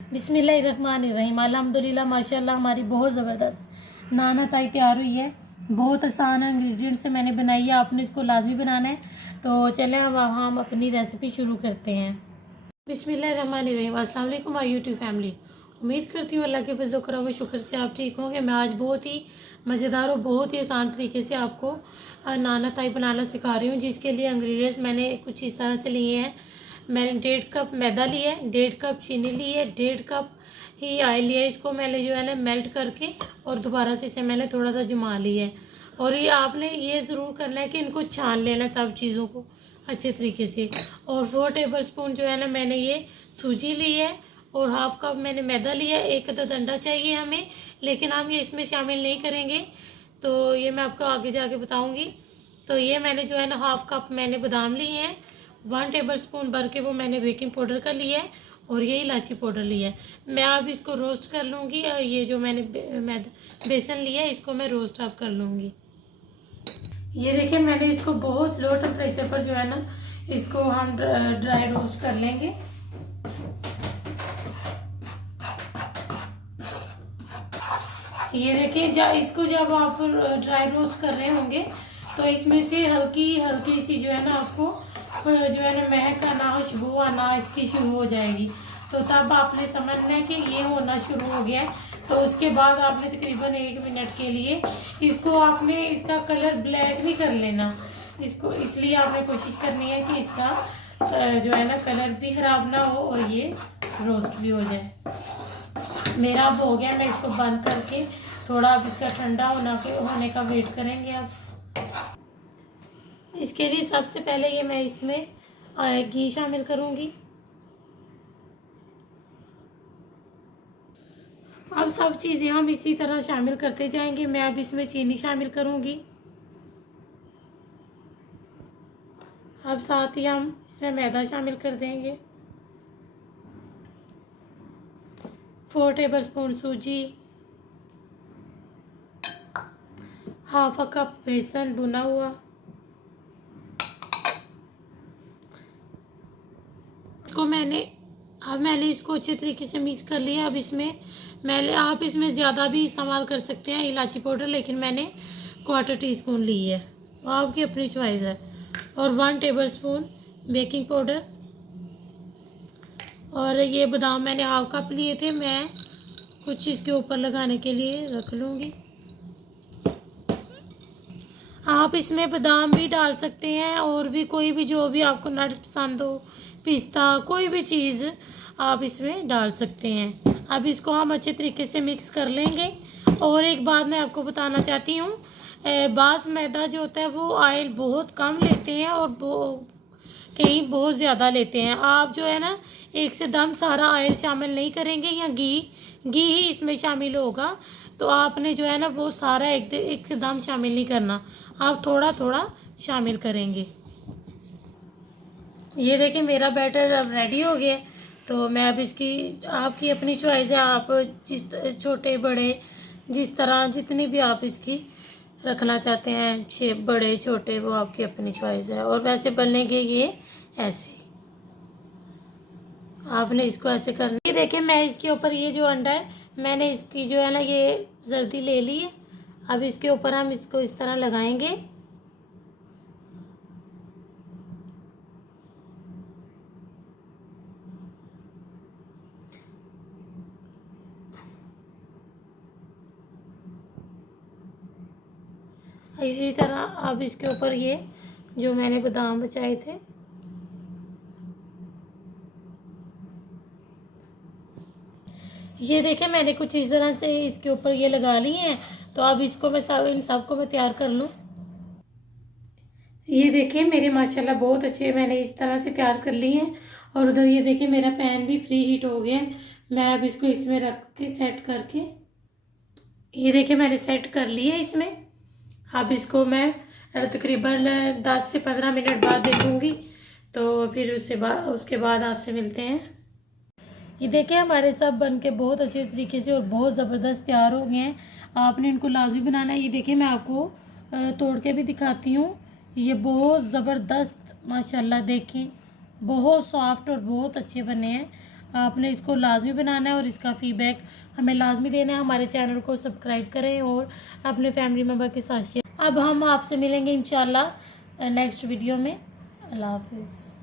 बिस्मिल्लाहिर्रहमानिर्रहीम। अल्हम्दुलिल्लाह माशाल्लाह हमारी बहुत ज़बरदस्त नाना ताई तैयार हुई है। बहुत आसान इंग्रेडिएंट से मैंने बनाई है, आपने इसको लाजमी बनाना है। तो चलें अब हम अपनी रेसिपी शुरू करते हैं। बिस्मिल्लाहिर्रहमानिर्रहीम। अस्सलाम वालेकुम माय यूट्यूब फैमिली। उम्मीद करती हूँ अल्लाह के फजल करम व शुक्र से आप ठीक होंगे। मैं आज बहुत ही मज़ेदार और बहुत ही आसान तरीके से आपको नाना ताई बनाना सिखा रही हूँ, जिसके लिए इंग्रेडिएंट्स मैंने कुछ इस तरह से लिए हैं। मैंने 1.5 कप मैदा लिया है, 1.5 कप चीनी ली है, 1.5 कप ही ऑयल लिया है। इसको मैंने जो है ना मेल्ट करके और दोबारा से इसे मैंने थोड़ा सा जमा लिया है। और ये आपने ये ज़रूर करना है कि इनको छान लेना सब चीज़ों को अच्छे तरीके से। और 4 टेबल स्पून जो है ना मैंने ये सूजी ली है और हाफ कप मैंने मैदा लिया है। एक अदद अंडा चाहिए हमें, लेकिन हम ये इसमें शामिल नहीं करेंगे, तो ये मैं आपको आगे जाके बताऊंगी। तो ये मैंने जो है ना हाफ कप मैंने बादाम लिए हैं, 1 टेबल स्पून भर के वो मैंने बेकिंग पाउडर का लिया है और ये इलायची पाउडर लिया है। मैं अब इसको रोस्ट कर लूँगी। ये जो मैंने बेसन लिया है इसको मैं रोस्ट अब कर लूँगी। ये देखिए मैंने इसको बहुत लो टेम्परेचर पर जो है ना इसको हम ड्राई रोस्ट कर लेंगे। ये देखिए जब आप ड्राई रोस्ट कर रहे होंगे तो इसमें से हल्की हल्की सी जो है ना आपको जो है ना महक आना, खुशबू आना इसकी शुरू हो जाएगी। तो तब आपने समझना है कि ये होना शुरू हो गया है। तो उसके बाद आपने तकरीबन 1 मिनट के लिए इसको आपने इसका कलर ब्लैक नहीं कर लेना। इसको इसलिए आपने कोशिश करनी है कि इसका जो है ना कलर भी खराब ना हो और ये रोस्ट भी हो जाए। मेरा अब हो गया, मैं इसको बंद करके थोड़ा अब इसका ठंडा होने का वेट करेंगे। अब इसके लिए सबसे पहले ये मैं इसमें घी शामिल करूँगी। अब सब चीज़ें हम इसी तरह शामिल करते जाएंगे। मैं अब इसमें चीनी शामिल करूँगी। अब साथ ही हम इसमें मैदा शामिल कर देंगे, 4 टेबल स्पून सूजी, हाफ कप बेसन भुना हुआ, मैंने इसको अच्छे तरीके से मिक्स कर लिया। अब इसमें आप इसमें ज़्यादा भी इस्तेमाल कर सकते हैं इलायची पाउडर, लेकिन मैंने 1/4 टीस्पून ली है, आपकी अपनी चॉइस है। और 1 टेबल स्पून बेकिंग पाउडर। और ये बादाम मैंने हाफ कप लिए थे, मैं कुछ इसके ऊपर लगाने के लिए रख लूँगी। आप इसमें बादाम भी डाल सकते हैं और भी कोई भी जो भी आपको नट्स पसंद हो, पिस्ता, कोई भी चीज़ आप इसमें डाल सकते हैं। अब इसको हम अच्छे तरीके से मिक्स कर लेंगे। और एक बात मैं आपको बताना चाहती हूँ, बास मैदा जो होता है वो ऑयल बहुत कम लेते हैं और कहीं बहुत ज़्यादा लेते हैं। आप जो है ना एक से दम सारा ऑयल शामिल नहीं करेंगे, या घी ही इसमें शामिल होगा। तो आपने जो है ना वो सारा एक से दम शामिल नहीं करना, आप थोड़ा थोड़ा शामिल करेंगे। ये देखिए मेरा बैटर अब रेडी हो गया। तो मैं अब इसकी आपकी अपनी चॉइस है, आप जिस छोटे बड़े जिस तरह जितनी भी आप इसकी रखना चाहते हैं, शेप बड़े छोटे, वो आपकी अपनी चॉइस है। और वैसे बनेंगे ये ऐसे, आपने इसको ऐसे करना। ये देखिए मैं इसके ऊपर ये जो अंडा है मैंने इसकी जो है ना ये जर्दी ले ली है। अब इसके ऊपर हम इसको इस तरह लगाएंगे। इसी तरह अब इसके ऊपर ये जो मैंने बादाम बचाए थे ये देखिए मैंने कुछ इस तरह से इसके ऊपर ये लगा लिए हैं। तो अब इसको मैं इन सबको मैं तैयार कर लूँ। ये देखिए मेरे माशाल्लाह बहुत अच्छे मैंने इस तरह से तैयार कर लिए हैं। और उधर ये देखिए मेरा पैन भी फ्री हीट हो गया है। मैं अब इसको इसमें रख के सेट करके, ये देखिए मैंने सेट कर लिए इसमें। अब इसको मैं तकरीबन 10 से 15 मिनट बाद देखूँगी। तो फिर उसके बाद आपसे मिलते हैं। ये देखिए हमारे सब बन के बहुत अच्छे तरीके से और बहुत ज़बरदस्त तैयार हो गए हैं। आपने इनको लाजमी बनाना है। ये देखिए मैं आपको तोड़ के भी दिखाती हूँ। ये बहुत ज़बरदस्त माशाल्लाह, देखें बहुत सॉफ्ट और बहुत अच्छे बने हैं। आपने इसको लाजमी बनाना है और इसका फ़ीडबैक हमें लाजमी देना है। हमारे चैनल को सब्सक्राइब करें और अपने फैमिली मेम्बर के साथ शेयर। अब हम आपसे मिलेंगे इंशाल्लाह नेक्स्ट वीडियो में। अल्लाह हाफिज़।